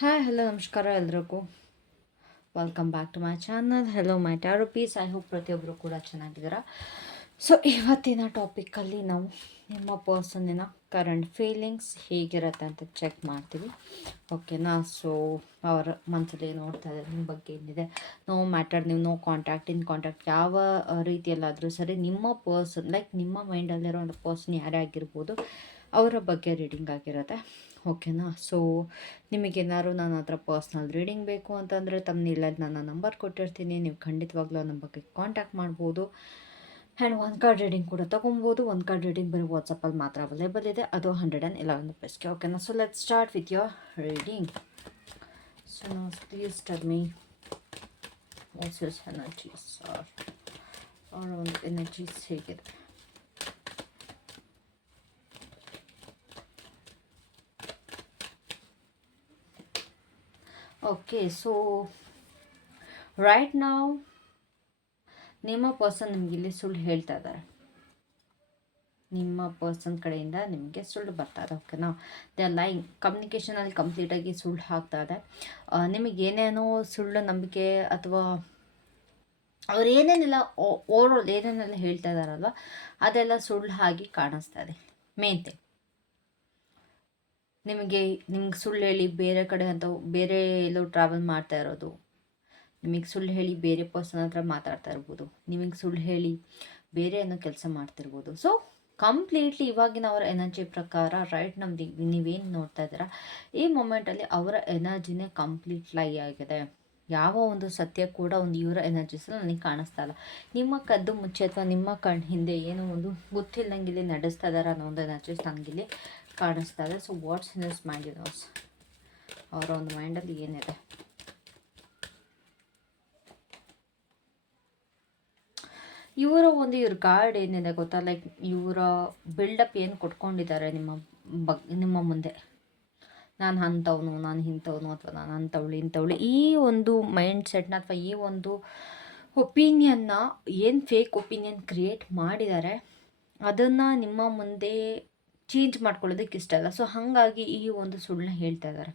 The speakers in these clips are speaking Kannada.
ಹಾಯ್ ಹಲೋ ನಮಸ್ಕಾರ ಎಲ್ರಿಗೂ. Welcome back to my channel hello my tarot peace I hope ಪ್ರತಿಯೊಬ್ಬರು ಕೂಡ ಚೆನ್ನಾಗಿದ್ದೀರಾ. ಸೊ ಇವತ್ತಿನ ಟಾಪಿಕಲ್ಲಿ ನಾವು ನಿಮ್ಮ ಪರ್ಸನ್ನಿನ ಕರೆಂಟ್ ಫೀಲಿಂಗ್ಸ್ ಹೇಗಿರುತ್ತೆ ಅಂತ ಚೆಕ್ ಮಾಡ್ತೀವಿ. ಓಕೆನಾ ಸೊ ಅವರ ಮನಸ್ಸಲ್ಲಿ ನೋಡ್ತಾ ಇದ್ದಾರೆ ನಿಮ್ಮ ಬಗ್ಗೆ ಏನಿದೆ? ನೋ ಮ್ಯಾಟರ್ ನೀವು ನೋ ಕಾಂಟ್ಯಾಕ್ಟ್ ಇನ್ ಕಾಂಟ್ಯಾಕ್ಟ್ ಯಾವ ರೀತಿಯಲ್ಲಾದರೂ ಸರಿ, ನಿಮ್ಮ ಪರ್ಸನ್ ಲೈಕ್ ನಿಮ್ಮ ಮೈಂಡಲ್ಲಿರೋ ಒಂದು ಪರ್ಸನ್ ಯಾರೇ ಆಗಿರ್ಬೋದು, ಅವರ ಬಗ್ಗೆ ರೀಡಿಂಗ್ ಆಗಿರುತ್ತೆ. ಓಕೆನಾ? ಸೊ ನಿಮಗೇನಾದ್ರು ನನ್ನ ಹತ್ರ ಪರ್ಸ್ನಲ್ ರೀಡಿಂಗ್ ಬೇಕು ಅಂತಂದರೆ ತಮ್ಮ ಇಲ್ಲ ನನ್ನ ನಂಬರ್ ಕೊಟ್ಟಿರ್ತೀನಿ. ನೀವು ಖಂಡಿತವಾಗ್ಲೂ ನಮ್ಮ ಬಗ್ಗೆ ಕಾಂಟ್ಯಾಕ್ಟ್ ಮಾಡ್ಬೋದು. ಆ್ಯಂಡ್ ಒಂದು ಕಾರ್ಡ್ ರೀಡಿಂಗ್ ಕೂಡ ತೊಗೊಬೋದು. ಒಂದು ಕಾರ್ಡ್ ರೀಡಿಂಗ್ ಬರೀ ವಾಟ್ಸಪ್ಪಲ್ಲಿ ಮಾತ್ರ ಅವೈಲೇಬಲ್ ಇದೆ. ಅದು ಹಂಡ್ರೆಡ್ ಆ್ಯಂಡ್ ಎಲೆವೆನ್ ರುಪೀಸ್ಗೆ ಓಕೆನಾ? So let start with your reading so ನಾವು please tell me energy sir ಅವರ ಒಂದು ಎನರ್ಜೀಸ್ ಹೇಗಿದೆ? ಓಕೆ ಸೊ ರೈಟ್ ನಾವು ನಿಮ್ಮ ಪರ್ಸನ್ ನಿಮ್ಗೆ ಇಲ್ಲಿ ಸುಳ್ಳು ಹೇಳ್ತಾ ಇದ್ದಾರೆ. ನಿಮ್ಮ ಪರ್ಸನ್ ಕಡೆಯಿಂದ ನಿಮಗೆ ಸುಳ್ಳು ಬರ್ತಾ ಇದೆ ಓಕೆನಾ ದೆ ಲೈನ್ ಕಮ್ಯುನಿಕೇಷನಲ್ಲಿ ಕಂಪ್ಲೀಟಾಗಿ ಸುಳ್ಳು ಹಾಕ್ತಾ ಇದೆ. ನಿಮಗೆ ಏನೇನೋ ಸುಳ್ಳು ನಂಬಿಕೆ ಅಥವಾ ಅವ್ರು ಏನೇನೆಲ್ಲ ಓವರ್ ಏನೇನೆಲ್ಲ ಹೇಳ್ತಾ ಇದ್ದಾರಲ್ವ, ಅದೆಲ್ಲ ಸುಳ್ಳು ಆಗಿ ಕಾಣಿಸ್ತಾ ಇದೆ. ಮೇನ್ ಥಿಂಗ್ ನಿಮಗೆ ನಿಮ್ಗೆ ಸುಳ್ಳು ಹೇಳಿ ಬೇರೆ ಕಡೆ ಅಂತ ಬೇರೆ ಎಲ್ಲೋ ಟ್ರಾವೆಲ್ ಮಾಡ್ತಾ ಇರೋದು. ನಿಮಗೆ ಸುಳ್ಳು ಹೇಳಿ ಬೇರೆ ಪರ್ಸನ್ ಹತ್ರ ಮಾತಾಡ್ತಾ ಇರ್ಬೋದು. ನಿಮಗೆ ಸುಳ್ಳು ಹೇಳಿ ಬೇರೆ ಏನೋ ಕೆಲಸ ಮಾಡ್ತಿರ್ಬೋದು ಸೊ ಕಂಪ್ಲೀಟ್ಲಿ ಇವಾಗಿನ ಅವರ ಎನರ್ಜಿ ಪ್ರಕಾರ ರೈಟ್ ನಮ್ದು ನೀವೇನು ನೋಡ್ತಾ ಇದ್ದೀರಾ, ಈ ಮೊಮೆಂಟಲ್ಲಿ ಅವರ ಎನರ್ಜಿನೇ ಕಂಪ್ಲೀಟ್ ಲೈ ಆಗಿದೆ. ಯಾವ ಒಂದು ಸತ್ಯ ಕೂಡ ಒಂದು ಇವರ ಎನರ್ಜಿಸ್ ನನಗೆ ಕಾಣಿಸ್ತಾ ಇಲ್ಲ. ನಿಮ್ಮ ಕದ್ದು ಮುಚ್ಚೆ ಅಥವಾ ನಿಮ್ಮ ಕಣ್ಣು ಹಿಂದೆ ಏನೋ ಒಂದು ಗೊತ್ತಿಲ್ಲದಂಗೆ ಇಲ್ಲಿ ನಡೆಸ್ತಾ ಇದ್ದಾರೆ ಅನ್ನೋ ಒಂದು ಎನರ್ಜಿಸ್ ನನಗಿಲ್ಲಿ ಕಾಣಿಸ್ತಾ ಇದೆ. So what's in his mind knows ಅವರ ಒಂದು ಮೈಂಡಲ್ಲಿ ಏನಿದೆ? ಇವರ ಒಂದು, ಇವ್ರ ಗಾರ್ಡ್ ಏನಿದೆ ಗೊತ್ತಾ? ಲೈಕ್ ಇವರ ಬಿಲ್ಡಪ್ ಏನು ಕೊಟ್ಕೊಂಡಿದ್ದಾರೆ ನಿಮ್ಮ ಬಗ್, ನಿಮ್ಮ ಮುಂದೆ? ನಾನು ಅಂಥವನು, ನಾನು ಇಂಥವನು ಅಥವಾ ನಾನು ಅಂಥವಳು, ಇಂಥವಳು. ಈ ಒಂದು ಮೈಂಡ್ ಸೆಟ್ನ ಅಥವಾ ಈ ಒಂದು ಒಪಿನಿಯನ್ನ ಏನು ಫೇಕ್ ಒಪಿನಿಯನ್ ಕ್ರಿಯೇಟ್ ಮಾಡಿದ್ದಾರೆ, ಅದನ್ನು ನಿಮ್ಮ ಮುಂದೆ ಚೇಂಜ್ ಮಾಡ್ಕೊಳ್ಳೋದಕ್ಕೆ ಇಷ್ಟ ಅಲ್ಲ ಸೊ ಹಾಗಾಗಿ ಈ ಒಂದು ಸುಳ್ಳನ್ನ ಹೇಳ್ತಾ ಇದ್ದಾರೆ.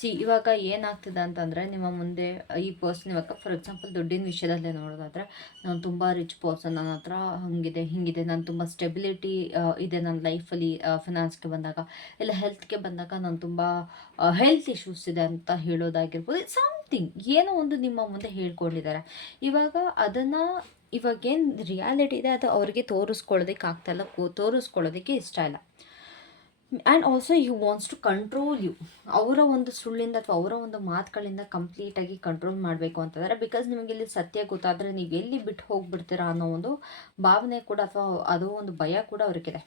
ಸಿ, ಇವಾಗ ಏನಾಗ್ತಿದೆ ಅಂತಂದರೆ ನಿಮ್ಮ ಮುಂದೆ ಈ ಪರ್ಸನ್ ಇವಾಗ ಫಾರ್ ಎಕ್ಸಾಂಪಲ್ ದುಡ್ಡಿನ ವಿಷಯದಲ್ಲೇ ನೋಡೋದಾದರೆ ನಾನು ತುಂಬ ರಿಚ್ ಪರ್ಸನ್ ನನ್ನ ಹತ್ರ ಹಂಗಿದೆ, ಹಿಂಗಿದೆ, ನಾನು ತುಂಬ ಸ್ಟೆಬಿಲಿಟಿ ಇದೆ ನನ್ನ ಲೈಫಲ್ಲಿ ಫಿನಾನ್ಸ್ಗೆ ಬಂದಾಗ ಇಲ್ಲ ಹೆಲ್ತ್ಗೆ ಬಂದಾಗ ನಾನು ತುಂಬ ಹೆಲ್ತ್ ಇಶ್ಯೂಸ್ ಇದೆ ಅಂತ ಹೇಳೋದಾಗಿರ್ಬೋದು ಸಮಥಿಂಗ್ ಏನೋ ಒಂದು ನಿಮ್ಮ ಮುಂದೆ ಹೇಳ್ಕೊಂಡಿದ್ದಾರೆ. ಇವಾಗ ಅದನ್ನು ಇವಾಗೇನು ರಿಯಾಲಿಟಿ ಇದೆ, ಅದು ಅವ್ರಿಗೆ ತೋರಿಸ್ಕೊಳ್ಳೋದಕ್ಕೆ ಆಗ್ತಾಯಿಲ್ಲ ತೋರಿಸ್ಕೊಳ್ಳೋದಕ್ಕೆ ಇಷ್ಟ ಇಲ್ಲ. And also you wants to control you ಅವರ ಒಂದು ಸುಳ್ಳಿಂದ ಅಥವಾ ಅವರ ಒಂದು ಮಾತುಗಳಿಂದ ಕಂಪ್ಲೀಟಾಗಿ ಕಂಟ್ರೋಲ್ ಮಾಡಬೇಕು ಅಂತಂದರೆ ಬಿಕಾಸ್ ನಿಮಗೆ ಇಲ್ಲಿ ಸತ್ಯ ಗೊತ್ತಾದರೆ ನೀವು ಎಲ್ಲಿ ಬಿಟ್ಟು ಹೋಗ್ಬಿಡ್ತೀರಾ ಅನ್ನೋ ಒಂದು ಭಾವನೆ ಕೂಡ ಅಥವಾ ಅದು ಒಂದು ಭಯ ಕೂಡ ಅವ್ರಿಗಿದೆ.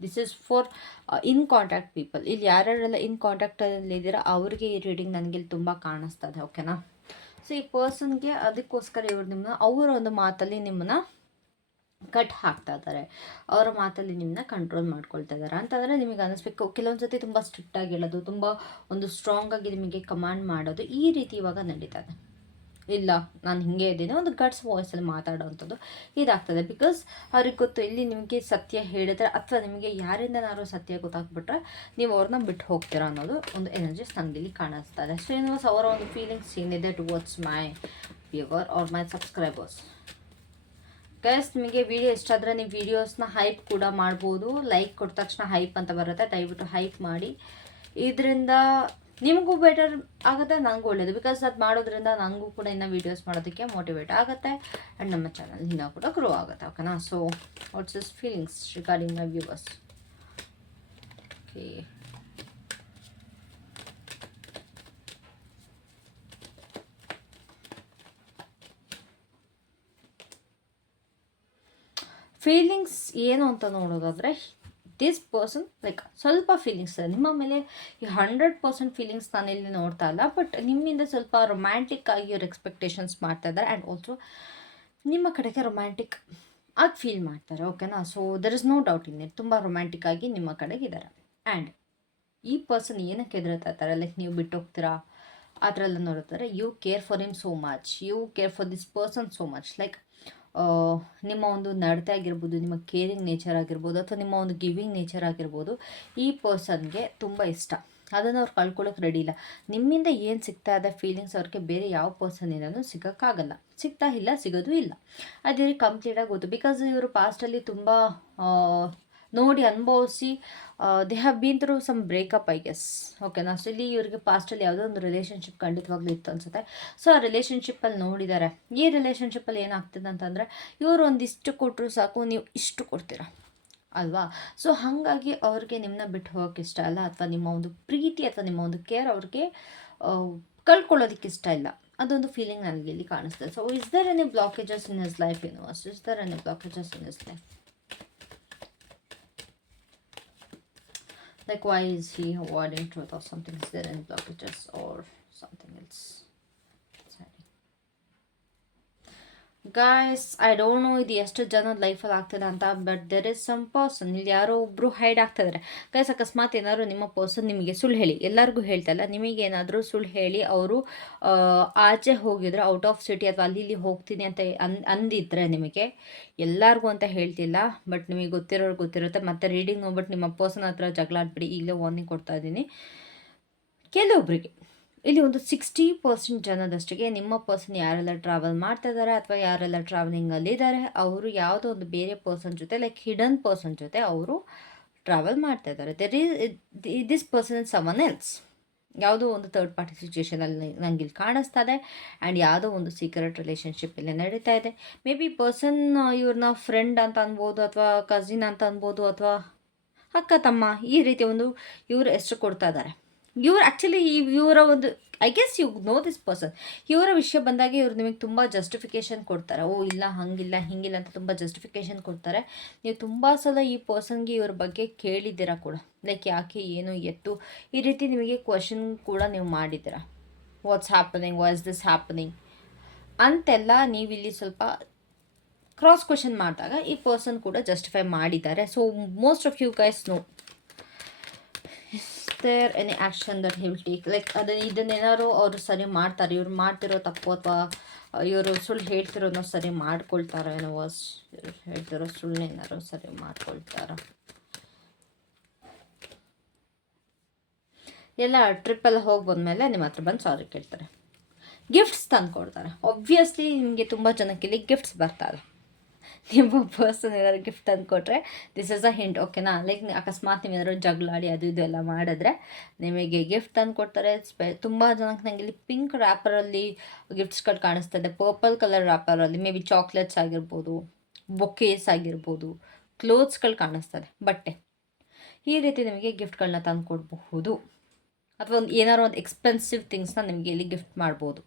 This is for in contact people ಇಲ್ಲಿ ಯಾರ್ಯಾರೆಲ್ಲ ಇನ್ ಕಾಂಟ್ಯಾಕ್ಟಲ್ಲಿ ಇದ್ದೀರಾ, ಅವ್ರಿಗೆ ಈ ರೀಡಿಂಗ್ ನನಗೆ ಇಲ್ಲಿ ತುಂಬ ಕಾಣಿಸ್ತದೆ ಓಕೆನಾ ಸೊ ಈ ಪರ್ಸನ್ಗೆ ಅದಕ್ಕೋಸ್ಕರ ಇವ್ರು ನಿಮ್ಮನ್ನ, ಅವರ ಒಂದು ಮಾತಲ್ಲಿ ನಿಮ್ಮನ್ನ ಕಟ್ ಹಾಕ್ತಾ ಇದ್ದಾರೆ. ಅವರ ಮಾತಲ್ಲಿ ನಿಮ್ಮನ್ನ ಕಂಟ್ರೋಲ್ ಮಾಡ್ಕೊಳ್ತಾ ಇದ್ದಾರೆ. ಅಂತಂದರೆ ನಿಮಗೆ ಅನ್ನಿಸ್ಬೇಕು ಕೆಲವೊಂದು ಸತಿ ತುಂಬ ಸ್ಟ್ರಿಕ್ಟ್ ಆಗಿ ಹೇಳೋದು, ತುಂಬ ಒಂದು ಸ್ಟ್ರಾಂಗ್ ಆಗಿ ನಿಮಗೆ ಕಮಾಂಡ್ ಮಾಡೋದು ಈ ರೀತಿ ಇವಾಗ ನಡೀತಾ ಇದೆ. ಇಲ್ಲ, ನಾನು ಹಿಂಗೆ ಇದ್ದೀನಿ, ಒಂದು ಗಟ್ಸ್ ವಾಯ್ಸಲ್ಲಿ ಮಾತಾಡೋವಂಥದ್ದು ಇದಾಗ್ತದೆ. ಬಿಕಾಸ್ ಅವ್ರಿಗೆ ಗೊತ್ತು, ಇಲ್ಲಿ ನಿಮಗೆ ಸತ್ಯ ಹೇಳಿದ್ರೆ ಅಥವಾ ನಿಮಗೆ ಯಾರಿಂದನಾದ್ರು ಸತ್ಯ ಗೊತ್ತಾಗ್ಬಿಟ್ರೆ ನೀವು ಅವ್ರನ್ನ ಬಿಟ್ಟು ಹೋಗ್ತೀರಾ ಅನ್ನೋದು ಒಂದು ಎನರ್ಜಿಸ್ ನನಗೆ ಇಲ್ಲಿ ಕಾಣಿಸ್ತಾ ಇದೆ. ಶ್ರೀನಿವಾಸ್ ಅವರ ಒಂದು ಫೀಲಿಂಗ್ಸ್ ಏನಿದೆ towards my viewer are my subscribers guys ನಿಮಗೆ ವಿಡಿಯೋ ಇಷ್ಟ ಆದರೆ ನೀವು ವಿಡಿಯೋಸ್ನ ಹೈಪ್ ಕೂಡ ಮಾಡ್ಬೋದು. ಲೈಕ್ ಕೊಟ್ಟ ತಕ್ಷಣ ಹೈಪ್ ಅಂತ ಬರುತ್ತೆ. ದಯವಿಟ್ಟು ಹೈಪ್ ಮಾಡಿ. ಇದರಿಂದ ನಿಮಗೂ ಬೆಟರ್ ಆಗುತ್ತೆ ನನಗೂ ಒಳ್ಳೆಯದು ಬಿಕಾಸ್ ಅದು ಮಾಡೋದ್ರಿಂದ ನನಗೂ ಕೂಡ ಇನ್ನು ವೀಡಿಯೋಸ್ ಮಾಡೋದಕ್ಕೆ ಮೋಟಿವೇಟ್ ಆಗುತ್ತೆ. ಆ್ಯಂಡ್ ನಮ್ಮ ಚಾನಲ್ ಇನ್ನೂ ಕೂಡ ಗ್ರೋ ಆಗುತ್ತೆ ಓಕೆನಾ so what's is feelings regarding my viewers okay feelings ಏನು ಅಂತ ನೋಡೋದಾದರೆ ದಿಸ್ ಪರ್ಸನ್ ಲೈಕ್ ಸ್ವಲ್ಪ ಫೀಲಿಂಗ್ಸ್ ನಿಮ್ಮ ಮೇಲೆ ಈ ಹಂಡ್ರೆಡ್ ಪರ್ಸೆಂಟ್ ಫೀಲಿಂಗ್ಸ್ ನಾನು ಇಲ್ಲಿ ನೋಡ್ತಾ ಇಲ್ಲ ಬಟ್ ನಿಮ್ಮಿಂದ ಸ್ವಲ್ಪ ರೊಮ್ಯಾಂಟಿಕ್ ಆಗಿ ಅವ್ರ ಎಕ್ಸ್ಪೆಕ್ಟೇಷನ್ಸ್ ಮಾಡ್ತಾ ಇದ್ದಾರೆ. ಆ್ಯಂಡ್ ಆಲ್ಸೋ ನಿಮ್ಮ ಕಡೆಗೆ ರೊಮ್ಯಾಂಟಿಕ್ ಆಗಿ ಫೀಲ್ ಮಾಡ್ತಾರೆ ಓಕೆನಾ so there is no doubt in it ತುಂಬ ರೊಮ್ಯಾಂಟಿಕ್ ಆಗಿ ನಿಮ್ಮ ಕಡೆಗೆ ಇದ್ದಾರೆ ಆ್ಯಂಡ್ ಈ ಪರ್ಸನ್ ಏನಕ್ಕೆ ಎದುರುತ್ತಾ ಇರ್ತಾರೆ? ಲೈಕ್ ನೀವು ಬಿಟ್ಟು ಹೋಗ್ತೀರಾ? ಆ ಥರ ಎಲ್ಲ ನೋಡುತ್ತಾರೆ you care for him so much you care for this person so much like ನಿಮ್ಮ ಒಂದು ನಡತೆ ಆಗಿರ್ಬೋದು, ನಿಮ್ಮ ಕೇರಿಂಗ್ ನೇಚರ್ ಆಗಿರ್ಬೋದು, ಅಥವಾ ನಿಮ್ಮ ಒಂದು ಗಿವಿಂಗ್ ನೇಚರ್ ಆಗಿರ್ಬೋದು, ಈ ಪರ್ಸನ್ಗೆ ತುಂಬ ಇಷ್ಟ. ಅದನ್ನು ಅವ್ರು ಕಳ್ಕೊಳ್ಳೋಕೆ ರೆಡಿ ಇಲ್ಲ. ನಿಮ್ಮಿಂದ ಏನು ಸಿಗ್ತಾ ಇದೆ ಫೀಲಿಂಗ್ಸ್ ಅವ್ರಿಗೆ ಬೇರೆ ಯಾವ ಪರ್ಸನಿಂದನೂ ಸಿಗೋಕ್ಕಾಗಲ್ಲ. ಸಿಗ್ತಾ ಇಲ್ಲ, ಸಿಗೋದು ಇಲ್ಲ. ಅದೇ ಕಂಪ್ಲೀಟಾಗಿ ಗೊತ್ತು. ಬಿಕಾಸ್ ಇವರು ಪಾಸ್ಟಲ್ಲಿ ತುಂಬ ನೋಡಿ ಅನುಭವಿಸಿ they have been through some breakup I guess ಓಕೆನಾ ಸೊ ಇಲ್ಲಿ ಇವರಿಗೆ ಪಾಸ್ಟಲ್ಲಿ ಯಾವುದೋ ಒಂದು ರಿಲೇಷನ್ಶಿಪ್ ಖಂಡಿತವಾಗ್ಲೂ ಇತ್ತು ಅನ್ಸುತ್ತೆ. ಸೊ ಆ ರಿಲೇಷನ್ಶಿಪ್ಪಲ್ಲಿ ನೋಡಿದ್ದಾರೆ ಈ ರಿಲೇಷನ್ಶಿಪ್ಪಲ್ಲಿ ಏನಾಗ್ತದೆ ಅಂತಂದರೆ, ಇವರು ಒಂದಿಷ್ಟು ಕೊಟ್ಟರು ಸಾಕು, ನೀವು ಇಷ್ಟು ಕೊಡ್ತೀರ? ಅಲ್ವಾ? ಸೊ ಹಾಗಾಗಿ ಅವ್ರಿಗೆ ನಿಮ್ಮನ್ನ ಬಿಟ್ಟು ಹೋಗೋಕೆ ಇಷ್ಟ ಅಲ್ಲ ಅಥವಾ ನಿಮ್ಮ ಒಂದು ಪ್ರೀತಿ, ಅಥವಾ ನಿಮ್ಮ ಒಂದು ಕೇರ್ ಅವ್ರಿಗೆ ಕಳ್ಕೊಳ್ಳೋದಕ್ಕೆ ಇಷ್ಟ ಇಲ್ಲ. ಅದೊಂದು ಫೀಲಿಂಗ್ ನನಗೆ ಇಲ್ಲಿ ಕಾಣಿಸ್ತದೆ. So is there any blockages in his life ಏನು ಅಷ್ಟು is there any blockages in his life Like, why is he avoiding truth or something? Any blockages or something else? Guys I don't know ಇದು ಎಷ್ಟು ಜನದ ಲೈಫಲ್ಲಿ ಆಗ್ತದೆ ಅಂತ but there is some person ಇಲ್ಲಿ ಯಾರೋ ಒಬ್ಬರು ಹೈಡ್ ಆಗ್ತಿದ್ದಾರೆ ಗೈಸ್ ಅಕಸ್ಮಾತ್ ಏನಾದ್ರು ನಿಮ್ಮ ಪರ್ಸನ್ ನಿಮಗೆ ಸುಳ್ಳು ಹೇಳಿ, ಎಲ್ಲರಿಗೂ ಹೇಳ್ತಲ್ಲ ನಿಮಗೇನಾದರೂ ಸುಳ್ಳು ಹೇಳಿ ಅವರು ಆಚೆ ಹೋಗಿದ್ರೆ ಔಟ್ ಆಫ್ ಸಿಟಿ ಅಥವಾ ಅಲ್ಲಿ ಇಲ್ಲಿ ಹೋಗ್ತೀನಿ ಅಂತ ಅನ್, ಅಂದಿದ್ರೆ ನಿಮಗೆ, ಎಲ್ಲರಿಗೂ ಅಂತ ಹೇಳ್ತಿಲ್ಲ ಬಟ್ ನಿಮಗೆ ಗೊತ್ತಿರೋರು ಗೊತ್ತಿರುತ್ತೆ. ಮತ್ತೆ ರೀಡಿಂಗ್ ನೋಡ್ಬಿಟ್ಟು ನಿಮ್ಮ ಪರ್ಸನ್ ಹತ್ರ ಜಗಳಾಡ್ಬಿಡಿ, ಈಗಲೇ ವಾರ್ನಿಂಗ್ ಕೊಡ್ತಾ ಇದ್ದೀನಿ. ಕೆಲವೊಬ್ಬರಿಗೆ ಇಲ್ಲಿ ಒಂದು ಸಿಕ್ಸ್ಟಿ ಪರ್ಸೆಂಟ್ ಜನದಷ್ಟಿಗೆ ನಿಮ್ಮ ಪರ್ಸನ್ ಯಾರೆಲ್ಲ ಟ್ರಾವೆಲ್ ಮಾಡ್ತಾ ಇದ್ದಾರೆ ಅಥವಾ ಯಾರೆಲ್ಲ ಟ್ರಾವೆಲಿಂಗಲ್ಲಿದ್ದಾರೆ ಅವರು ಯಾವುದೋ ಒಂದು ಬೇರೆ ಪರ್ಸನ್ ಜೊತೆ ಲೈಕ್ ಹಿಡನ್ ಪರ್ಸನ್ ಜೊತೆ ಅವರು ಟ್ರಾವೆಲ್ ಮಾಡ್ತಾ ಇದ್ದಾರೆ. There is this person in someone else ಯಾವುದೋ ಒಂದು ಥರ್ಡ್ ಪಾರ್ಟಿ ಸಿಚುವೇಷನಲ್ಲಿ ನಂಗೆ ಇಲ್ಲಿ ಕಾಣಿಸ್ತಾ ಇದೆ ಆ್ಯಂಡ್ ಯಾವುದೋ ಒಂದು ಸೀಕ್ರೆಟ್ ರಿಲೇಷನ್ಶಿಪ್ ಇಲ್ಲಿ ನಡೀತಾ ಇದೆ. ಮೇ ಬಿ ಪರ್ಸನ್ ಇವ್ರನ್ನ ಫ್ರೆಂಡ್ ಅಂತ ಅನ್ಬೋದು ಅಥವಾ ಕಸಿನ್ ಅಂತ ಅನ್ಬೋದು ಅಥವಾ ಅಕ್ಕ, ತಮ್ಮ ಈ ರೀತಿ ಒಂದು ಇವರು ಹೆಸರು ಕೊಡ್ತಾ ಇದ್ದಾರೆ. ಇವ್ರು ಆ್ಯಕ್ಚುಲಿ ಇವರ ಒಂದು I guess you know this person ಇವರ ವಿಷಯ ಬಂದಾಗ ಇವರು ನಿಮಗೆ ತುಂಬ ಜಸ್ಟಿಫಿಕೇಷನ್ ಕೊಡ್ತಾರೆ. ಓ, ಇಲ್ಲ, ಹಂಗಿಲ್ಲ, ಹಿಂಗಿಲ್ಲ ಅಂತ ತುಂಬ ಜಸ್ಟಿಫಿಕೇಷನ್ ಕೊಡ್ತಾರೆ. ನೀವು ತುಂಬ ಸಲ ಈ ಪರ್ಸನ್ಗೆ ಇವ್ರ ಬಗ್ಗೆ ಕೇಳಿದ್ದೀರಾ ಕೂಡ? ಲೈಕ್ ಯಾಕೆ ಏನು ಎತ್ತು? ಈ ರೀತಿ ನಿಮಗೆ ಕ್ವಶನ್ ಕೂಡ ನೀವು ಮಾಡಿದ್ದೀರಾ? What's happening what's this happening ಅಂತೆಲ್ಲ ನೀವಿಲ್ಲಿ ಸ್ವಲ್ಪ ಕ್ರಾಸ್ ಕ್ವಶನ್ ಮಾಡಿದಾಗ ಈ ಪರ್ಸನ್ ಕೂಡ ಜಸ್ಟಿಫೈ ಮಾಡಿದ್ದಾರೆ. So most of you guys know there any action that he'll take like ಅದನ್ನು ಇದನ್ನೇನಾದ್ರು ಅವರು ಸರಿ ಮಾಡ್ತಾರೆ. ಇವ್ರು ಮಾಡ್ತಿರೋ ತಪ್ಪು ಅಥವಾ ಇವರು ಸುಳ್ಳು ಹೇಳ್ತಿರೋದನ್ನ ಸರಿ ಮಾಡ್ಕೊಳ್ತಾರ ಏನೋ ಹೇಳ್ತಿರೋ ಸುಳ್ಳೇನಾರು ಸರಿ ಮಾಡ್ಕೊಳ್ತಾರ. ಎಲ್ಲ ಟ್ರಿಪ್ಪಲ್ಲಿ ಹೋಗಿ ಬಂದಮೇಲೆ ನಿಮ್ಮ ಹತ್ರ ಬಂದು ಸಾರಿ ಕೇಳ್ತಾರೆ. ಗಿಫ್ಟ್ಸ್ ತಂದು ಕೊಡ್ತಾರೆ ಒಬ್ವಿಯಸ್ಲಿ ನಿಮಗೆ ತುಂಬ ಜನಕ್ಕೆ ಇಲ್ಲಿ ಗಿಫ್ಟ್ಸ್ ಬರ್ತಾರೆ ನಿಮ್ಮ ಪರ್ಸನ್ ಏನಾದ್ರು ಗಿಫ್ಟ್ ತಂದು ಕೊಟ್ಟರೆ ದಿಸ್ ಇಸ್ ಅ ಹಿಂಟ್ ಓಕೆನಾ ಲೈಕ್ ಅಕಸ್ಮಾತ್ ನೀವು ಏನಾದ್ರು ಜಗಳಾಡಿ ಅದು ಇದು ಎಲ್ಲ ಮಾಡಿದ್ರೆ, ನಿಮಗೆ ಗಿಫ್ಟ್ ತಂದು ಕೊಡ್ತಾರೆ ಸ್ಪೆ ತುಂಬ ಜನಕ್ಕೆ ನನಗೆ ಇಲ್ಲಿ ಪಿಂಕ್ ರ್ಯಾಪರಲ್ಲಿ ಕಾಣಿಸ್ತಾ ಇದೆ. ಪರ್ಪಲ್ ಕಲರ್ ರ್ಯಾಪರಲ್ಲಿ ಮೇ ಬಿ ಚಾಕ್ಲೇಟ್ಸ್ ಆಗಿರ್ಬೋದು ಬೊಕೇಸ್ ಆಗಿರ್ಬೋದು ಕ್ಲೋತ್ಸ್ಗಳು ಕಾಣಿಸ್ತದೆ ಬಟ್ಟೆ. ಈ ರೀತಿ ನಿಮಗೆ ಗಿಫ್ಟ್ಗಳನ್ನ ತಂದು ಕೊಡಬಹುದು ಅಥವಾ ಒಂದು ಏನಾದ್ರು ಒಂದು ಎಕ್ಸ್ಪೆನ್ಸಿವ್ ಥಿಂಗ್ಸ್ನ ನಿಮಗೆ ಇಲ್ಲಿ ಗಿಫ್ಟ್ ಮಾಡ್ಬೋದು.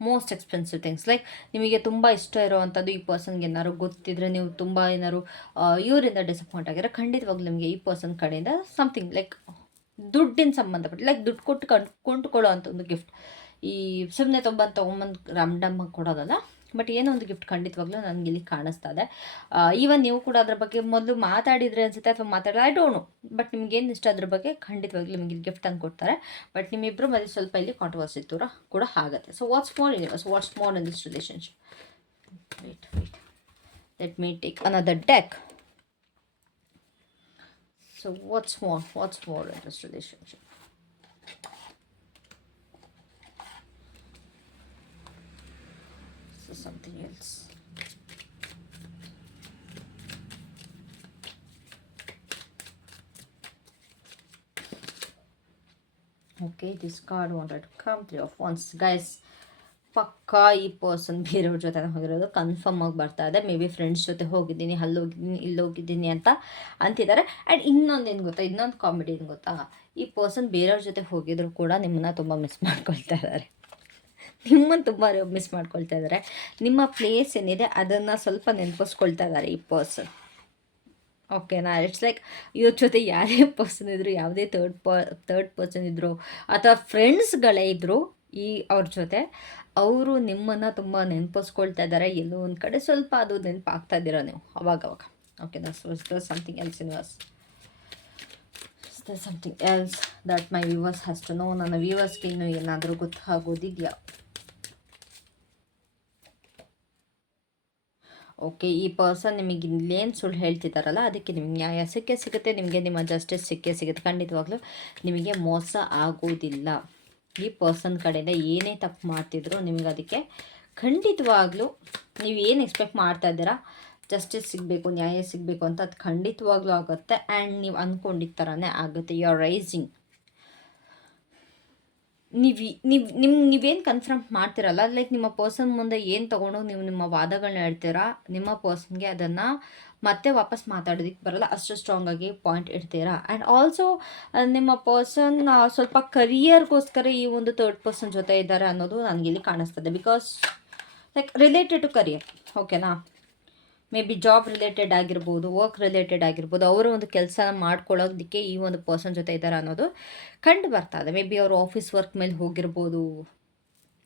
ಮೋಸ್ಟ್ ಎಕ್ಸ್ಪೆನ್ಸಿವ್ ಥಿಂಗ್ಸ್ ಲೈಕ್ ನಿಮಗೆ ತುಂಬ ಇಷ್ಟ ಇರೋವಂಥದ್ದು ಈ ಪರ್ಸನ್ಗೆ ಏನಾದ್ರು ಗೊತ್ತಿದ್ರೆ ನೀವು ತುಂಬ ಏನಾದ್ರು ಇವರಿಂದ ಡಿಸಪಾಯಿಂಟ್ ಆಗಿರೋ ಖಂಡಿತವಾಗ್ಲೂ ನಿಮಗೆ ಈ ಪರ್ಸನ್ ಕಡೆಯಿಂದ ಸಮಥಿಂಗ್ ಲೈಕ್ ದುಡ್ಡಿನ ಸಂಬಂಧಪಟ್ಟು ಲೈಕ್ ದುಡ್ಡು ಕೊಟ್ಟು ಕಂಡು ಕೊಂಡುಕೊಳ್ಳೋ ಅಂಥ ಒಂದು ಗಿಫ್ಟ್ ಈ ಸುಮ್ಮನೆ ತುಂಬ ತೊಗೊಂಬಂದು ರಾಮ್ಡಮ್ ಕೊಡೋದಲ್ಲ ಬಟ್ ಏನೋ ಒಂದು ಗಿಫ್ಟ್ ಖಂಡಿತವಾಗ್ಲೂ ನನಗೆ ಇಲ್ಲಿ ಕಾಣಿಸ್ತಾ ಇದೆ. ಈವನ್ ನೀವು ಕೂಡ ಅದ್ರ ಬಗ್ಗೆ ಮೊದಲು ಮಾತಾಡಿದ್ರೆ ಅನ್ಸುತ್ತೆ ಅಥವಾ ಮಾತಾಡಿದ್ರೆ ಐ ಡೋಂಟ್ ನೋ ಬಟ್ ನಿಮ್ಗೇನು ಇಷ್ಟ ಅದ್ರ ಬಗ್ಗೆ ಖಂಡಿತವಾಗ್ಲೂ ನಿಮಗೆ ಗಿಫ್ಟ್ ತಂದು ಕೊಡ್ತಾರೆ. ಬಟ್ ನಿಮ್ಮಿಬ್ಬರು ಮಧ್ಯೆ ಸ್ವಲ್ಪ ಇಲ್ಲಿ ಕಾಂಟ್ರವರ್ಸಿ ದೂರ ಕೂಡ ಆಗುತ್ತೆ. So what's in so what's more in this relationship wait wait let me take another deck so what's more what's more in this relationship So something else. Okay this card wanted three of ones guys ಪಕ್ಕಾ ಈ ಪರ್ಸನ್ ಬೇರೆಯವ್ರ ಜೊತೆ ಹೋಗಿರೋದು ಕನ್ಫರ್ಮ್ ಆಗಿ ಬರ್ತಾ ಇದೆ. ಮೇ ಬಿ ಫ್ರೆಂಡ್ಸ್ ಜೊತೆ ಹೋಗಿದ್ದೀನಿ, ಅಲ್ಲಿ ಹೋಗಿದ್ದೀನಿ, ಇಲ್ಲಿ ಹೋಗಿದ್ದೀನಿ ಅಂತ ಅಂತಿದ್ದಾರೆ. ಆ್ಯಂಡ್ ಇನ್ನೊಂದು ಏನು ಗೊತ್ತಾ? ಇನ್ನೊಂದು ಕಾಮಿಡಿ ಏನು ಗೊತ್ತಾ? ಈ ಪರ್ಸನ್ ಬೇರೆಯವ್ರ ಜೊತೆ ಹೋಗಿದ್ರು ಕೂಡ ನಿಮ್ಮನ್ನ ತುಂಬ ಮಿಸ್ ಮಾಡ್ಕೊಳ್ತಾ ಇದ್ದಾರೆ. ನಿಮ್ಮನ್ನು ತುಂಬ ಮಿಸ್ ಮಾಡ್ಕೊಳ್ತಾ ಇದ್ದಾರೆ ನಿಮ್ಮ ಪ್ಲೇಸ್ ಏನಿದೆ ಅದನ್ನು ಸ್ವಲ್ಪ ನೆನಪಿಸ್ಕೊಳ್ತಾ ಇದ್ದಾರೆ ಈ ಪರ್ಸನ್ ಓಕೆನಾ ಇಟ್ಸ್ ಲೈಕ್ ಇವ್ರ ಜೊತೆ ಯಾರೇ ಪರ್ಸನ್ ಇದ್ದರು ಯಾವುದೇ ಥರ್ಡ್ ಪ ಥರ್ಡ್ ಪರ್ಸನ್ ಇದ್ದರು ಅಥವಾ ಫ್ರೆಂಡ್ಸ್ಗಳೇ ಇದ್ದರು ಈ ಅವ್ರ ಜೊತೆ, ಅವರು ನಿಮ್ಮನ್ನು ತುಂಬ ನೆನಪಿಸ್ಕೊಳ್ತಾ ಇದ್ದಾರೆ ಎಲ್ಲೋ ಒಂದು ಕಡೆ ಸ್ವಲ್ಪ ಅದು ನೆನಪಾಗ್ತಾ ಇದ್ದೀರ ನೀವು? ಅವಾಗವಾಗ okay so something else in was something else that my viewers has to know ನನ್ನ ವ್ಯೂವರ್ಸ್ಗೆ ಇನ್ನೂ ಏನಾದರೂ ಗೊತ್ತಾಗೋದಿದೆಯಾ? ಓಕೆ, ಈ ಪರ್ಸನ್ ನಿಮಗೆ ಇಲ್ಲೇನು ಸುಳ್ಳು ಹೇಳ್ತಿದ್ದಾರಲ್ಲ ಅದಕ್ಕೆ ನಿಮ್ಗೆ ನ್ಯಾಯ ಸಿಕ್ಕೇ ಸಿಗುತ್ತೆ, ನಿಮಗೆ ನಿಮ್ಮ ಜಸ್ಟಿಸ್ ಸಿಕ್ಕೇ ಸಿಗುತ್ತೆ. ಖಂಡಿತವಾಗ್ಲೂ ನಿಮಗೆ ಮೋಸ ಆಗೋದಿಲ್ಲ ಈ ಪರ್ಸನ್ ಕಡೆಯಿಂದ ಏನೇ ತಪ್ಪು ಮಾಡ್ತಿದ್ರು ನಿಮ್ಗೆ ಅದಕ್ಕೆ ಖಂಡಿತವಾಗ್ಲೂ ನೀವು ಏನು ಎಕ್ಸ್ಪೆಕ್ಟ್ ಮಾಡ್ತಾ ಇದ್ದೀರಾ ಜಸ್ಟಿಸ್ ಸಿಗಬೇಕು, ನ್ಯಾಯ ಸಿಗಬೇಕು ಅಂತ ಅದು ಖಂಡಿತವಾಗ್ಲೂ ಆಗುತ್ತೆ. ಆ್ಯಂಡ್ ನೀವು ಅಂದ್ಕೊಂಡಿದ್ದ ಥರನೇ ಆಗುತ್ತೆ. ಯು ಆರ್ ರೈಸಿಂಗ್ ನೀವು ನೀವು ನಿಮ್ಮ ನೀವೇನು ಕನ್ಫರ್ಮ್ ಮಾಡ್ತಿರಲ್ಲ? ಲೈಕ್ ನಿಮ್ಮ ಪರ್ಸನ್ ಮುಂದೆ ಏನು ತಗೊಂಡು ನೀವು ನಿಮ್ಮ ವಾದಗಳನ್ನ ಹೇಳ್ತೀರಾ? ನಿಮ್ಮ ಪರ್ಸನ್ಗೆ ಅದನ್ನು ಮತ್ತೆ ವಾಪಸ್ ಮಾತಾಡೋದಕ್ಕೆ ಬರಲ್ಲ. ಅಷ್ಟು ಸ್ಟ್ರಾಂಗ್ ಆಗಿ ಪಾಯಿಂಟ್ ಇಡ್ತೀರಾ? ಆ್ಯಂಡ್ ಆಲ್ಸೋ ನಿಮ್ಮ ಪರ್ಸನ್ ಸ್ವಲ್ಪ ಕರಿಯರ್ಗೋಸ್ಕರ ಈ ಒಂದು ತರ್ಡ್ ಪರ್ಸನ್ ಜೊತೆ ಇದ್ದಾರೆ ಅನ್ನೋದು ನನಗೆ ಇಲ್ಲಿ ಕಾಣಿಸ್ತದೆ because like related to career ಓಕೆನಾ ಮೇ ಬಿ ಜಾಬ್ ರಿಲೇಟೆಡ್ ಆಗಿರ್ಬೋದು ವರ್ಕ್ ರಿಲೇಟೆಡ್ ಆಗಿರ್ಬೋದು, ಅವರು ಒಂದು ಕೆಲಸ ಮಾಡ್ಕೊಳ್ಳೋದಕ್ಕೆ ಈ ಒಂದು ಪರ್ಸನ್ ಜೊತೆ ಇದ್ದಾರೆ ಅನ್ನೋದು ಕಂಡು ಬರ್ತಾ ಇದೆ. ಮೇ ಬಿ ಅವರು ಆಫೀಸ್ ವರ್ಕ್ ಮೇಲೆ ಹೋಗಿರ್ಬೋದು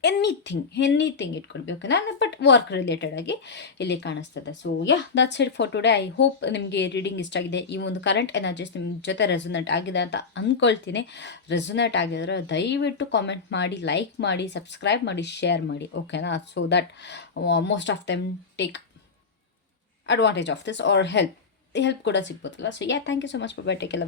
ಎನಿಥಿಂಗ್ ಎನಿಥಿಂಗ್ ಇಟ್ಕೊಳ್ಬೇಕು. ಓಕೆನಾ ಬಟ್ ವರ್ಕ್ ರಿಲೇಟೆಡ್ ಆಗಿ ಇಲ್ಲಿ ಕಾಣಿಸ್ತದೆ. So ya that's it for today I hope ನಿಮಗೆ ರೀಡಿಂಗ್ ಇಷ್ಟ ಆಗಿದೆ. ಈ ಒಂದು ಕರೆಂಟ್ ಎನರ್ಜೀಸ್ ನಿಮ್ಮ ಜೊತೆ ರೆಸೊನೇಟ್ ಆಗಿದೆ ಅಂತ ಅಂದ್ಕೊಳ್ತೀನಿ ರೆಸೊನೇಟ್ ಆಗಿದ್ರೆ ದಯವಿಟ್ಟು ಕಾಮೆಂಟ್ ಮಾಡಿ ಲೈಕ್ ಮಾಡಿ ಸಬ್ಸ್ಕ್ರೈಬ್ ಮಾಡಿ ಶೇರ್ ಮಾಡಿ ಓಕೆನಾ so that most of them take advantage of this or help help ಕೂಡ ಸಿಗ್ಬೋದಲ್ಲ so ya thank you so much for bye take ಎಲ್ಲ